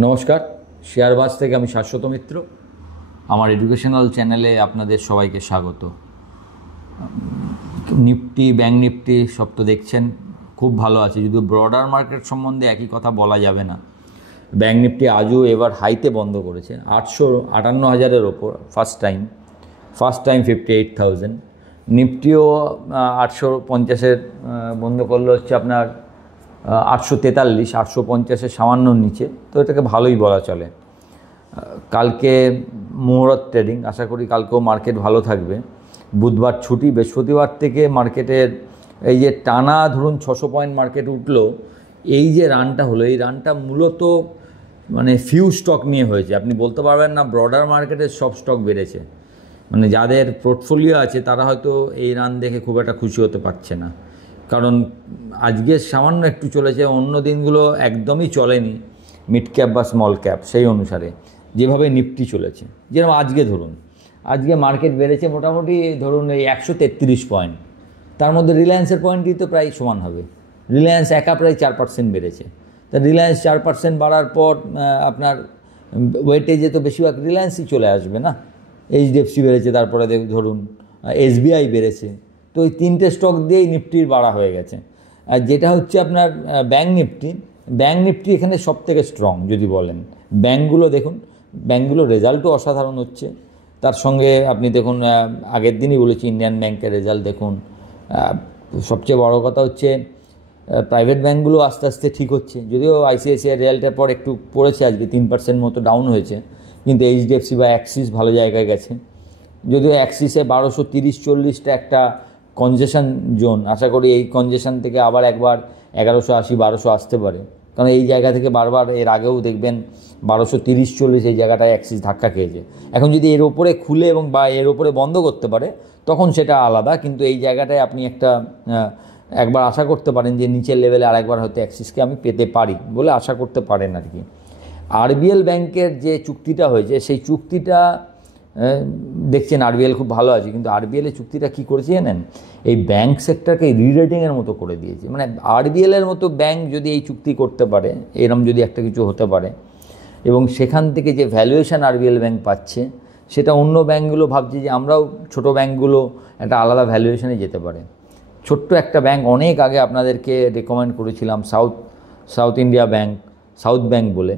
নমস্কার, শেয়ারবাজ থেকে আমি শাশ্বত মিত্র। আমার এডুকেশনাল চ্যানেলে আপনাদের সবাইকে স্বাগত। নিফটি, ব্যাঙ্ক নিফটি সব তো দেখছেন খুব ভালো আছে, যদিও ব্রডার মার্কেট সম্বন্ধে একই কথা বলা যাবে না। ব্যাঙ্ক নিফটি আজও এবার হাইতে বন্ধ করেছে 858,000-এর ওপর, ফার্স্ট টাইম 58,000। নিফটিও 850-এর বন্ধ করলে হচ্ছে আপনার 843, 850-এর সামান্য নিচে, তো এটাকে ভালোই বলা চলে। কালকে মুহূর্ত ট্রেডিং, আশা করি কালকেও মার্কেট ভালো থাকবে। বুধবার ছুটি, বৃহস্পতিবার থেকে মার্কেটের এই যে টানা ধরুন 600 পয়েন্ট মার্কেট উঠলো, এই যে রানটা হলো, এই রানটা মূলত মানে ফিউ স্টক নিয়ে হয়েছে। আপনি বলতে পারবেন না ব্রডার মার্কেটের সব স্টক বেড়েছে। মানে যাদের পোর্টফোলিও আছে তারা হয়তো এই রান দেখে খুব একটা খুশি হতে পারছে না, কারণ আজকে সামান্য একটু চলেছে, অন্য দিনগুলো একদমই চলেনি মিড ক্যাপ বা স্মল ক্যাপ। সেই অনুসারে যেভাবে নিফটি চলেছে, যেরকম আজকে মার্কেট বেড়েছে মোটামুটি ধরুন এই 133 পয়েন্ট, তার মধ্যে রিলায়েন্সের পয়েন্টই তো প্রায় সমান হবে। রিলায়েন্স একা প্রায় 4% বেড়েছে। তা রিলায়েন্স 4% বাড়ার পর আপনার ওয়েটেজে তো বেশিরভাগ রিলায়েন্সই চলে আসবে না। এইচডিএফসি বেড়েছে, তারপরে ধরুন এসবিআই বেড়েছে। তো এই তিনটে স্টক দিয়েই নিফটির বাড়া হয়ে গেছে। আর যেটা হচ্ছে আপনার ব্যাঙ্ক নিফটি এখানে সব থেকে স্ট্রং যদি বলেন। ব্যাঙ্কগুলো দেখুন, ব্যাঙ্কগুলোর রেজাল্টও অসাধারণ হচ্ছে। তার সঙ্গে আপনি দেখুন, আগের দিনই বলেছি ইন্ডিয়ান ব্যাংকের রেজাল্ট দেখুন। সবচেয়ে বড় কথা হচ্ছে প্রাইভেট ব্যাঙ্কগুলো আস্তে আস্তে ঠিক হচ্ছে, যদিও আইসিআইসিআই রেজাল্টের পর একটু পড়েছে, আজকে 3% মতো ডাউন হয়েছে, কিন্তু এইচডিএফসি বা অ্যাক্সিস ভালো জায়গায় গেছে। যদিও অ্যাক্সিসে 1230-40টা একটা কনজেশন জোন, আশা করি এই কনজেশন থেকে আবার একবার 1180-1200 আসতে পারে, কারণ এই জায়গা থেকে বারবার এর আগেও দেখবেন 1230-40 এই জায়গাটায় অ্যাক্সিস ধাক্কা খেয়েছে। এখন যদি এর ওপরে খুলে এবং বা এর ওপরে বন্ধ করতে পারে তখন সেটা আলাদা, কিন্তু এই জায়গাটায় আপনি একবার আশা করতে পারেন যে নিচের লেভেলে আরেকবার হয়তো অ্যাক্সিসকে আমি পেতে পারি বলে আশা করতে পারেন আর কি। আরবিএল ব্যাংকের যে চুক্তিটা হয়েছে, সেই চুক্তিটা দেখছেন আরবিএল খুব ভালো আছে, কিন্তু আরবিএলের চুক্তিটা কী করেছে জানেন? এই ব্যাংক সেক্টরকে রিরেটিংয়ের মতো করে দিয়েছে। মানে আরবিএলের মতো ব্যাংক যদি এই চুক্তি করতে পারে, এরম যদি একটা কিছু হতে পারে, এবং সেখান থেকে যে ভ্যালুয়েশন আরবিএল ব্যাংক পাচ্ছে, সেটা অন্য ব্যাংকগুলো ভাবছে যে আমরাও ছোট ব্যাংকগুলো একটা আলাদা ভ্যালুয়েশনে যেতে পারে। ছোট্ট একটা ব্যাংক অনেক আগে আপনাদেরকে রেকমেন্ড করেছিলাম, south India bank, south bank বলে।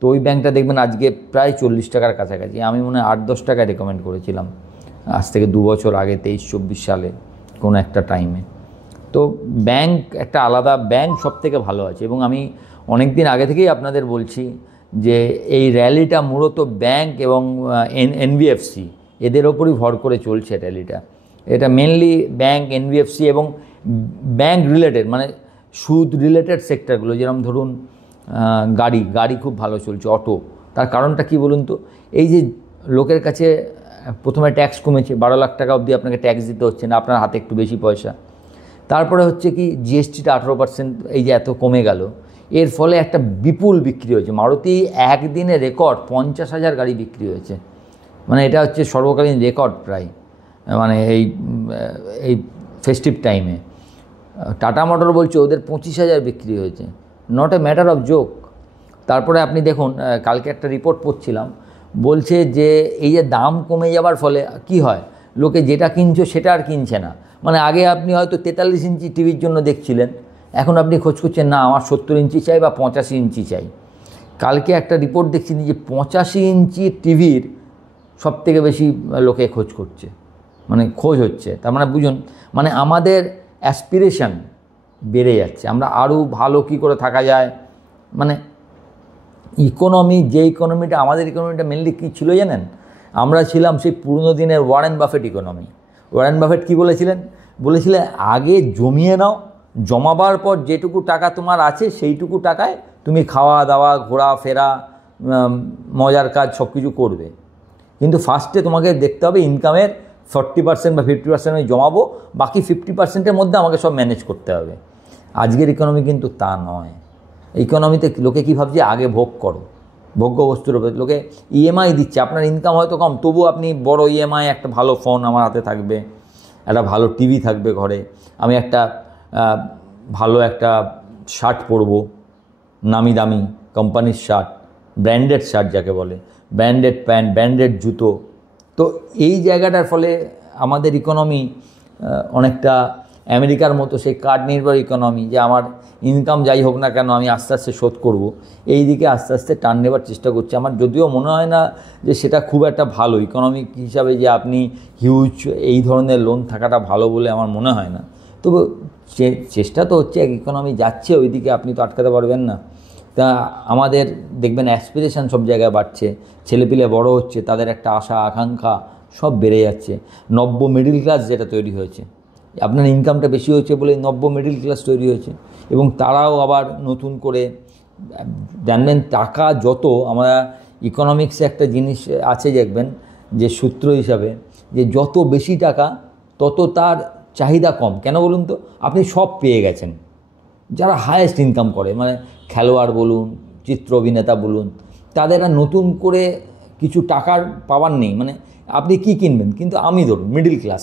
তো ওই ব্যাংকটা দেখবেন আজকে প্রায় 40 টাকার কাছাকাছি। আমি মনে হয় 8-10 টাকায় রেকমেন্ড করেছিলাম আজ থেকে 2 বছর আগে, 23-24 সালে কোনো একটা টাইমে। তো ব্যাংক একটা আলাদা, ব্যাংক সব থেকে ভালো আছে। এবং আমি অনেক দিন আগে থেকেই আপনাদের বলছি যে এই র্যালিটা মূলত ব্যাংক এবং এনবিএফসি এদের ওপরই ভর করে চলছে র্যালিটা। এটা মেনলি ব্যাংক, এনবিএফসি এবং ব্যাংক রিলেটেড, মানে সুদ রিলেটেড সেক্টরগুলো, যেরকম ধরুন গাড়ি খুব ভালো চলছে, অটো। তার কারণটা কি বলুন তো? এই যে লোকের কাছে প্রথমে ট্যাক্স কমেছে, 12 লাখ টাকা অবধি আপনাকে ট্যাক্স দিতে হচ্ছে না, আপনার হাতে একটু বেশি পয়সা। তারপরে হচ্ছে কি জিএসটিটা 18%, এই যে এত কমে গেল, এর ফলে একটা বিপুল বিক্রি হয়েছে। মারুতি একদিনে রেকর্ড 50,000 গাড়ি বিক্রি হয়েছে, মানে এটা হচ্ছে সর্বকালীন রেকর্ড প্রায়, মানে এই ফেস্টিভ টাইমে। টাটা মোটর বলছে ওদের 25,000 বিক্রি হয়েছে, not a matter of joke. তারপরে আপনি দেখুন, কালকে একটা রিপোর্ট পড়ছিলাম, বলছে যে এই যে দাম কমে যাবার ফলে কি হয়, লোকে যেটা কিনছে সেটা আর কিনছে না। মানে আগে আপনি হয়তো 43 ইঞ্চি টিভির জন্য দেখছিলেন, এখন আপনি খোঁজ করছেন না আমার 70 ইঞ্চি চাই বা 85 ইঞ্চি চাই। কালকে একটা রিপোর্ট দেখছিনি যে 85 ইঞ্চি টিভির সবথেকে বেশি লোকে খোঁজ করছে, মানে খোঁজ হচ্ছে। তার মানে বুঝুন, মানে আমাদের অ্যাসপিরেশন বেড়ে যাচ্ছে, আমরা আরও ভালো কী করে থাকা যায়। মানে ইকোনমিটা, আমাদের ইকোনমিটা মেনলি কী ছিল জানেন? আমরা ছিলাম সেই পুরনো দিনের Warren Buffett economy. Warren Buffett কী বলেছিলেন আগে জমিয়ে নাও, জমাবার পর যেটুকু টাকা তোমার আছে সেইটুকু টাকায় তুমি খাওয়া দাওয়া, ঘোরাফেরা, মজার কাজ সব কিছু করবে, কিন্তু ফার্স্টে তোমাকে দেখতে হবে ইনকামের 40% বা 50% আমি জমাবো, বাকি 50%-এর মধ্যে আমাকে সব ম্যানেজ করতে হবে। আজকের ইকোনমি কিন্তু তা নয়। ইকোনমিতে লোকে কী ভাবছে, আগে ভোগ করো, ভোগ্য বস্তুর উপরে লোকে ইএমআই দিচ্ছে। আপনার ইনকাম হয়তো কম, তবু আপনি বড় ইএমআই, একটা ভালো ফোন আমার হাতে থাকবে, একটা ভালো টিভি থাকবে ঘরে, আমি একটা ভালো একটা শার্ট পরবো, নামি দামি কোম্পানির শার্ট, ব্র্যান্ডেড শার্ট যাকে বলে, ব্র্যান্ডেড প্যান্ট, ব্র্যান্ডেড জুতো। তো এই জায়গাটার ফলে আমাদের ইকোনমি অনেকটা আমেরিকার মতো সেই কার্ড নির্ভর ইকোনমি, যে আমার ইনকাম যাই হোক না কেন আমি আস্তে আস্তে শোধ করব, এই দিকে আস্তে আস্তে টার্ন নেবার চেষ্টা করছে। আমার যদিও মনে হয় না যে সেটা খুব একটা ভালো ইকোনমিক হিসাবে, যে আপনি হিউজ এই ধরনের লোন থাকাটা ভালো বলে আমার মনে হয় না। তবে চেষ্টা তো হচ্ছে, এক ইকোনমি যাচ্ছে ওই দিকে, আপনি তো আটকাতে পারবেন না। তা আমাদের দেখবেন অ্যাসপিরেশান সব জায়গায় বাড়ছে, ছেলেপিলে বড় হচ্ছে, তাদের একটা আশা আকাঙ্ক্ষা সব বেড়ে যাচ্ছে। নব্য মিডিল ক্লাস যেটা তৈরি হয়েছে, আপনার ইনকামটা বেশি হয়েছে বলে নব্য মিডিল ক্লাস তৈরি হয়েছে, এবং তারাও আবার নতুন করে জানবেন টাকা যত, আমরা ইকোনমিক্সে একটা জিনিস আছে দেখবেন যে সূত্র হিসাবে, যে যত বেশি টাকা তত তার চাহিদা কম। কেন বলুন তো? আপনি সব পেয়ে গেছেন। যারা হায়েস্ট ইনকাম করে, মানে খেলোয়াড় বলুন, চিত্র অভিনেতা বলুন, তাদের আর নতুন করে কিছু টাকার পাওয়ার নেই। মানে আপনি কি কিনবেন? কিন্তু আমি ধরুন মিডিল ক্লাস,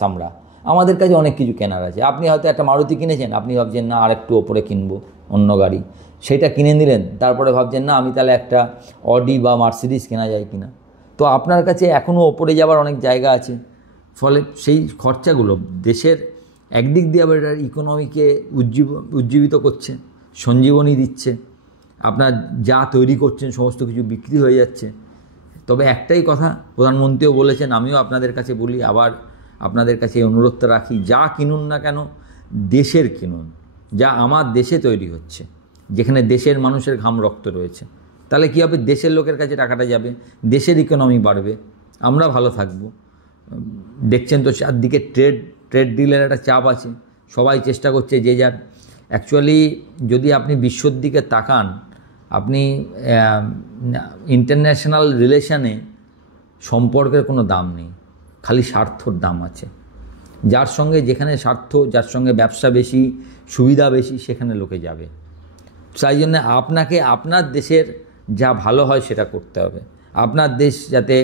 আমাদের কাছে অনেক কিছু কেনার আছে। আপনি হয়তো একটা মারুতি কিনেছেন, আপনি ভাবছেন না আর একটু ওপরে কিনবো অন্য গাড়ি, সেটা কিনে নিলেন, তারপরে ভাবছেন না আমি তাহলে একটা অডি বা মার্সিডিস কেনা যায় কিনা। তো আপনার কাছে এখনও ওপরে যাওয়ার অনেক জায়গা আছে। ফলে সেই খরচাগুলো দেশের একদিক দিয়ে আবার এটার ইকোনমিকে উজ্জীবিত করছে, সঞ্জীবনী দিচ্ছে। আপনার যা তৈরি করছেন সমস্ত কিছু বিক্রি হয়ে যাচ্ছে। তবে একটাই কথা প্রধানমন্ত্রীও বলেছেন, আমিও আপনাদের কাছে বলি, আবার আপনাদের কাছে এই অনুরোধটা রাখি, যা কিনুন না কেন দেশের কিনুন, যা আমার দেশে তৈরি হচ্ছে, যেখানে দেশের মানুষের ঘাম রক্ত রয়েছে। তাহলে কী হবে? দেশের লোকের কাছে টাকাটা যাবে, দেশের ইকোনমি বাড়বে, আমরা ভালো থাকব। দেখছেন তো চারদিকে ট্রেড ডিলের একটা চাপ আছে, সবাই চেষ্টা করছে যে যার। অ্যাকচুয়ালি যদি আপনি বিশ্বর দিকে তাকান, আপনি ইন্টারন্যাশনাল রিলেশনে সম্পর্কের কোনো দাম নেই, খালি স্বার্থর দাম আছে। যার সঙ্গে যেখানে স্বার্থ, যার সঙ্গে ব্যবসা বেশি, সুবিধা বেশি, সেখানে লোকে যাবে। তাই জন্য আপনাকে আপনার দেশের যা ভালো হয় সেটা করতে হবে। আপনার দেশ যাতে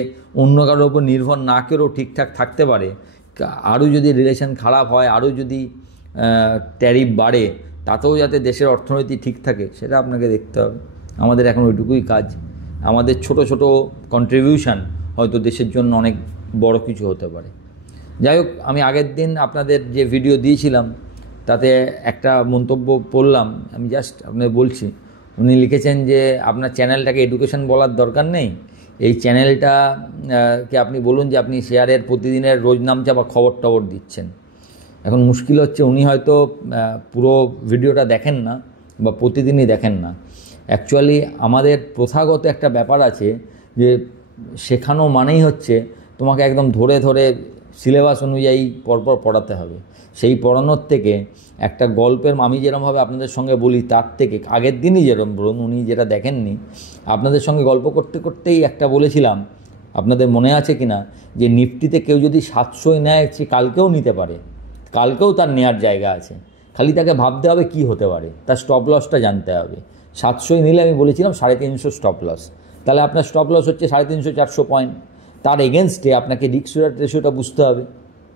অন্য কারোর ওপর নির্ভর না করেও ঠিকঠাক থাকতে পারে, আরও যদি রিলেশন খারাপ হয়, আরও যদি ট্যারিফ বাড়ে, তাতেও যাতে দেশের অর্থনীতি ঠিক থাকে, সেটা আপনাকে দেখতে হবে। আমাদের এখন ওইটুকুই কাজ। আমাদের ছোট ছোট কন্ট্রিবিউশন হয়তো দেশের জন্য অনেক বড় কিছু হতে পারে। যাই হোক, আমি আগের দিন আপনাদের যে ভিডিও দিয়েছিলাম তাতে একটা মন্তব্য পড়লাম, আমি জাস্ট আপনাদের বলছি। উনি লিখেছেন যে আপনার চ্যানেলটাকে এডুকেশন বলার দরকার নেই, এই চ্যানেলটাকে আপনি বলুন যে আপনি শেয়ারের প্রতিদিনের রোজ নামচা বা খবর টবর দিচ্ছেন। এখন মুশকিল হচ্ছে উনি হয়তো পুরো ভিডিওটা দেখেন না বা প্রতিদিনই দেখেন না। অ্যাকচুয়ালি আমাদের প্রথাগত একটা ব্যাপার আছে যে শেখানো মানেই হচ্ছে তোমাকে একদম ধরে ধরে সিলেবাস অনুযায়ী পরপর পড়াতে হবে। সেই পড়ানোর থেকে একটা গল্পের, আমি যেরকমভাবে আপনাদের সঙ্গে বলি তার থেকে আগের দিনই যেরকম বলুন, উনি যেটা দেখেননি, আপনাদের সঙ্গে গল্প করতে করতেই একটা বলেছিলাম, আপনাদের মনে আছে কি না, যে নিফটিতে কেউ যদি 700 নেয় সে কালকেও নিতে পারে, কালকেও তার নেওয়ার জায়গা আছে। খালি তাকে ভাবতে হবে কি হতে পারে, তার স্টপ লসটা জানতে হবে। 700 নিলে আমি বলেছিলাম 350 স্টপ লস, তাহলে আপনার স্টপ লস হচ্ছে 350-400 পয়েন্ট। তার এগেনস্টে আপনাকে রিস্ক রেশিওটা বুঝতে হবে,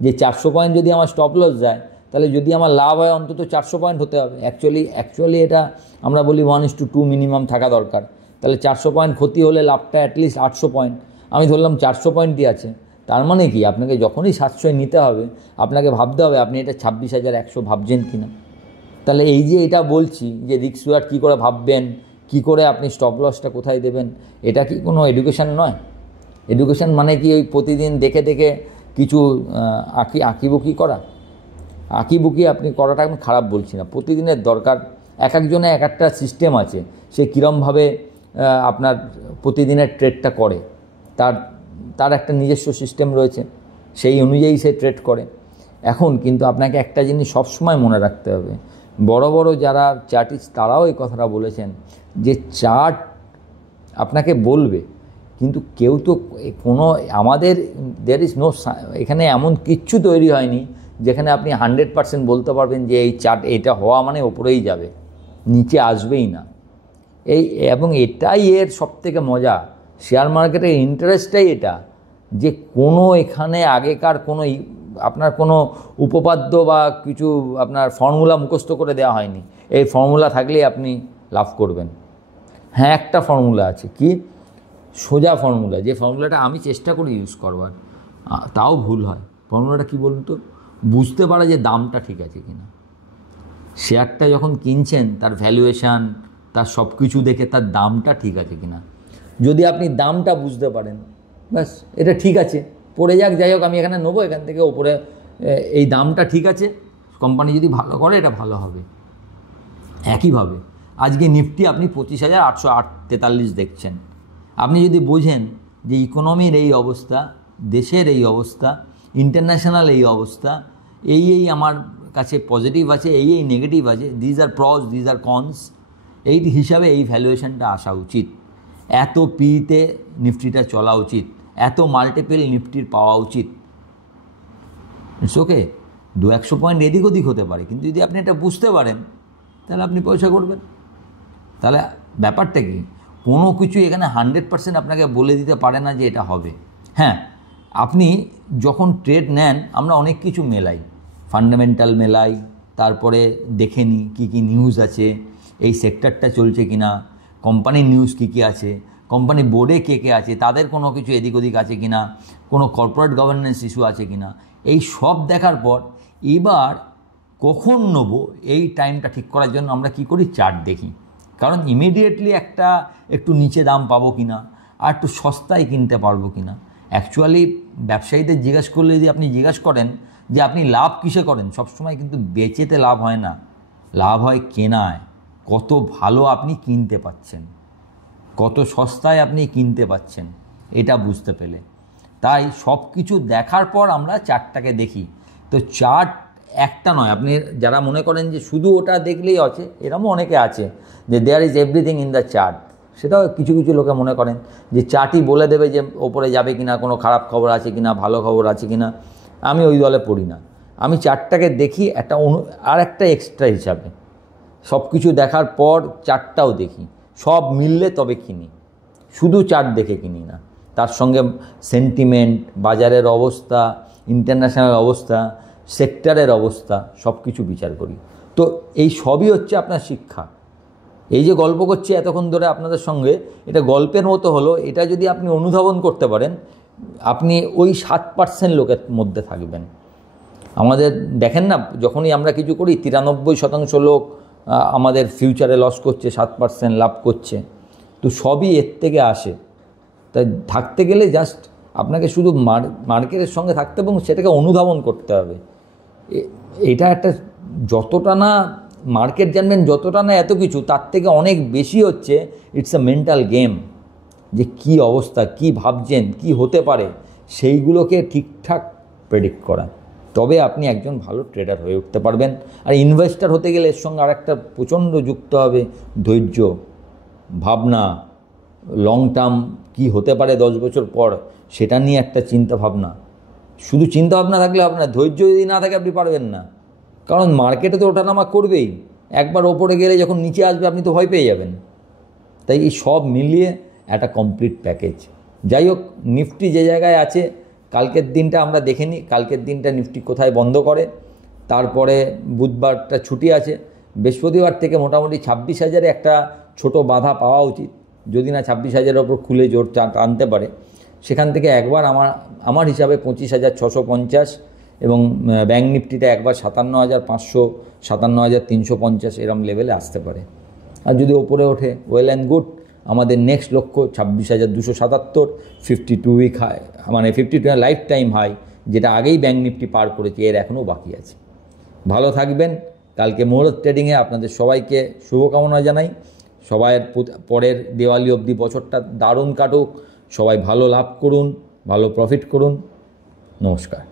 যে 400 পয়েন্ট যদি আমার স্টপ লস যায়, তাহলে যদি আমার লাভ হয় অন্তত 400 পয়েন্ট হতে হবে। অ্যাকচুয়ালি এটা আমরা বলি 1:2 মিনিমাম থাকা দরকার। তাহলে 400 পয়েন্ট ক্ষতি হলে লাভটা অ্যাটলিস্ট 800 পয়েন্ট। আমি ধরলাম 400 পয়েন্টই আছে, তার মানে কি আপনাকে যখনই 700 নিতে হবে আপনাকে ভাবতে হবে আপনি এটা 26,100 ভাবছেন কি না। তাহলে এই যে এটা বলছি যে রিস্ক রিওয়ার্ড কী করে ভাববেন, কি করে আপনি স্টপ লসটা কোথায় দেবেন, এটা কি কোনো এডুকেশন নয়? এডুকেশন মানে কি ওই প্রতিদিন দেখে দেখে কিছু আঁকিবুকি করা? আঁকিবুকি আপনি করাটা আমি খারাপ বলছি না, প্রতিদিনের দরকার। এক একজনে এক একটা সিস্টেম আছে, সে কীরমভাবে আপনার প্রতিদিনের ট্রেডটা করে, তার একটা নিজস্ব সিস্টেম রয়েছে, সেই অনুযায়ী সে ট্রেড করে। এখন কিন্তু আপনাকে একটা জিনিস সবসময় মনে রাখতে হবে, বড় বড় যারা চার্টিস্ট তারাও এই কথাটা বলেছেন যে চার্ট আপনাকে বলবে, কিন্তু কেউ তো কোনো আমাদের দেয়ার ইজ নো, এখানে এমন কিচ্ছু তৈরি হয়নি যেখানে আপনি 100% বলতে পারবেন যে এই চার্ট এটা হওয়া মানে ওপরেই যাবে, নিচে আসবেই না। এবং এটাই এর সবথেকে মজা, শেয়ার মার্কেটের ইন্টারেস্টটাই এটা, যে কোনো এখানে আগেকার কোনো আপনার কোনো উপপাদ্য বা কিছু আপনার ফর্মুলা মুখস্থ করে দেওয়া হয়নি। এই ফর্মুলা থাকলেই আপনি লাভ করবেন। হ্যাঁ, একটা ফর্মুলা আছে, কি সোজা ফর্মুলা, যে ফর্মুলাটা আমি চেষ্টা করি ইউজ করবার, তাও ভুল হয়। ফর্মুলাটা কী বলুন তো? বুঝতে পারা যে দামটা ঠিক আছে কিনা। শেয়ারটা যখন কিনছেন তার ভ্যালুয়েশান, তার সব কিছু দেখে তার দামটা ঠিক আছে কিনা। যদি আপনি দামটা বুঝতে পারেন, ব্যাস এটা ঠিক আছে, পড়ে যাক, যাই হোক, আমি এখানে নেবো, এখান থেকে ওপরে এই দামটা ঠিক আছে, কোম্পানি যদি ভালো করে এটা ভালো হবে। একইভাবে আজকে নিফটি আপনি 25,843 দেখছেন। আপনি যদি বোঝেন যে ইকোনমির এই অবস্থা, দেশের এই অবস্থা, ইন্টারন্যাশনাল এই অবস্থা, এই আমার কাছে পজিটিভ আছে, এই নেগেটিভ আছে, these are pros, these are cons, এই হিসাবে এই ভ্যালুয়েশনটা আসা উচিত। এত পিতে নিফটিটা চলা উচিত, এত মাল্টিপল নিফটির পাওয়া উচিত। ইটস ওকে, 200 পয়েন্ট এদিক ওদিক হতে পারে, কিন্তু যদি আপনি এটা বুঝতে পারেন তাহলে আপনি পয়সা করবেন। তাহলে ব্যাপারটা কি, কোনো কিছু এখানে 100% আপনাকে বলে দিতে পারে না যে এটা হবে। হ্যাঁ, আপনি যখন ট্রেড নেন, আমরা অনেক কিছু মেলাই, ফান্ডামেন্টাল মেলাই, তারপরে দেখে নিই কী কী নিউজ আছে, এই সেক্টরটা চলছে কিনা, কোম্পানির নিউজ কী কী আছে, কোম্পানি বোর্ডে কে কে আছে, তাদের কোনো কিছু এদিক ওদিক আছে কিনা, কোনো কর্পোরেট গভর্নেন্স ইস্যু আছে কিনা, এই সব দেখার পর এবার কখন নেব এই টাইমটা ঠিক করার জন্য আমরা কি করি, চার্ট দেখি। কারণ ইমিডিয়েটলি একটু নিচে দাম পাবো কিনা, আর একটু সস্তায় কিনতে পারবো কিনা। অ্যাকচুয়ালি ব্যবসায়ীদের জিজ্ঞাসা করলে, যদি আপনি জিজ্ঞাসা করেন যে আপনি লাভ কিসে করেন, সবসময় কিন্তু বেচেতে লাভ হয় না, লাভ হয় কেনায়। কত ভালো আপনি কিনতে পাচ্ছেন, কত সস্তায় আপনি কিনতে পাচ্ছেন, এটা বুঝতে পেলে। তাই সব কিছু দেখার পর আমরা চার্টটাকে দেখি। তো চার্ট একটা নয়, আপনি যারা মনে করেন যে শুধু ওটা দেখলেই আছে, এরকমও অনেকে আছে যে there is everything in the chart. সেটাও কিছু কিছু লোকে মনে করেন যে চার্টই বলে দেবে যে ওপরে যাবে কিনা, কোনো খারাপ খবর আছে কিনা, ভালো খবর আছে কিনা। আমি ওই দলে পড়ি না। আমি চার্টটাকে দেখি আর একটা এক্সট্রা হিসাবে, সব কিছু দেখার পর চার্টটাও দেখি, সব মিললে তবে কিনি, শুধু চার্ট দেখে কিনি না। তার সঙ্গে সেন্টিমেন্ট, বাজারের অবস্থা, ইন্টারন্যাশনাল অবস্থা, সেক্টরের অবস্থা, সব কিছু বিচার করি। তো এই সবই হচ্ছে আপনার শিক্ষা। এই যে গল্প করছি এতক্ষণ ধরে আপনাদের সঙ্গে, এটা গল্পের মতো হলো। এটা যদি আপনি অনুধাবন করতে পারেন, আপনি ওই 7% লোকের মধ্যে থাকবেন। আমাদের দেখেন না, যখনই আমরা কিছু করি 93% লোক আমাদের ফিউচারে লস করছে, 7% লাভ করছে। তো সবই এর থেকে আসে। তাই থাকতে গেলে জাস্ট আপনাকে শুধু মার্কেটের সঙ্গে থাকতে এবং সেটাকে অনুধাবন করতে হবে। এটা একটা, যতটা না মার্কেট জানবেন, যতটা না এত কিছু, তার থেকে অনেক বেশি হচ্ছে ইটস এ মেন্টাল গেম। যে কি অবস্থা, কি ভাবছেন, কি হতে পারে, সেইগুলোকে ঠিকঠাক প্রেডিক্ট করা, তবে আপনি একজন ভালো ট্রেডার হয়ে উঠতে পারবেন। আর ইনভেস্টার হতে গেলে এর সঙ্গে আরেকটা প্রচণ্ড যুক্ত হবে ধৈর্য, ভাবনা, লং টার্ম কী হতে পারে 10 বছর পর, সেটা নিয়ে একটা চিন্তা ভাবনা। শুধু চিন্তা ভাবনা থাকলে হবে না, ধৈর্য যদি না থাকে আপনি পারবেন না। কারণ মার্কেটে তো ওঠানামা করবেই, একবার ওপরে গেলে যখন নিচে আসবে আপনি তো ভয় পেয়ে যাবেন। তাই এই সব মিলিয়ে একটা কমপ্লিট প্যাকেজ। যাই হোক, নিফটি যে জায়গায় আছে, কালকের দিনটা আমরা দেখে নিই, কালকের দিনটা নিফটি কোথায় বন্ধ করে। তারপরে বুধবারটা ছুটি আছে, বৃহস্পতিবার থেকে মোটামুটি 26,000-এ একটা ছোট বাধা পাওয়া উচিত। যদি না 26,000-এর ওপর খুলে জোর টানতে পারে, সেখান থেকে একবার আমার হিসাবে 25,650 এবং ব্যাঙ্ক নিফটিটা একবার 57,500, 57,350 এরম লেভেলে আসতে পারে। আর যদি ওপরে ওঠে, ওয়েল অ্যান্ড গুড। আমাদের নেক্সট লক্ষ্য 26,277, 52 উইক হাই, মানে 52 লাইফ টাইম হাই, যেটা আগেই ব্যাঙ্ক নিফটি পার করেছে, এর এখনও বাকি আছে। ভালো থাকবেন। কালকে মুহূর্ত ট্রেডিংয়ে আপনাদের সবাইকে শুভকামনা জানাই। সবাইয়ের পরের দেওয়ালি অবধি বছরটা দারুণ কাটুক, সবাই ভালো লাভ করুন, ভালো প্রফিট করুন। নমস্কার।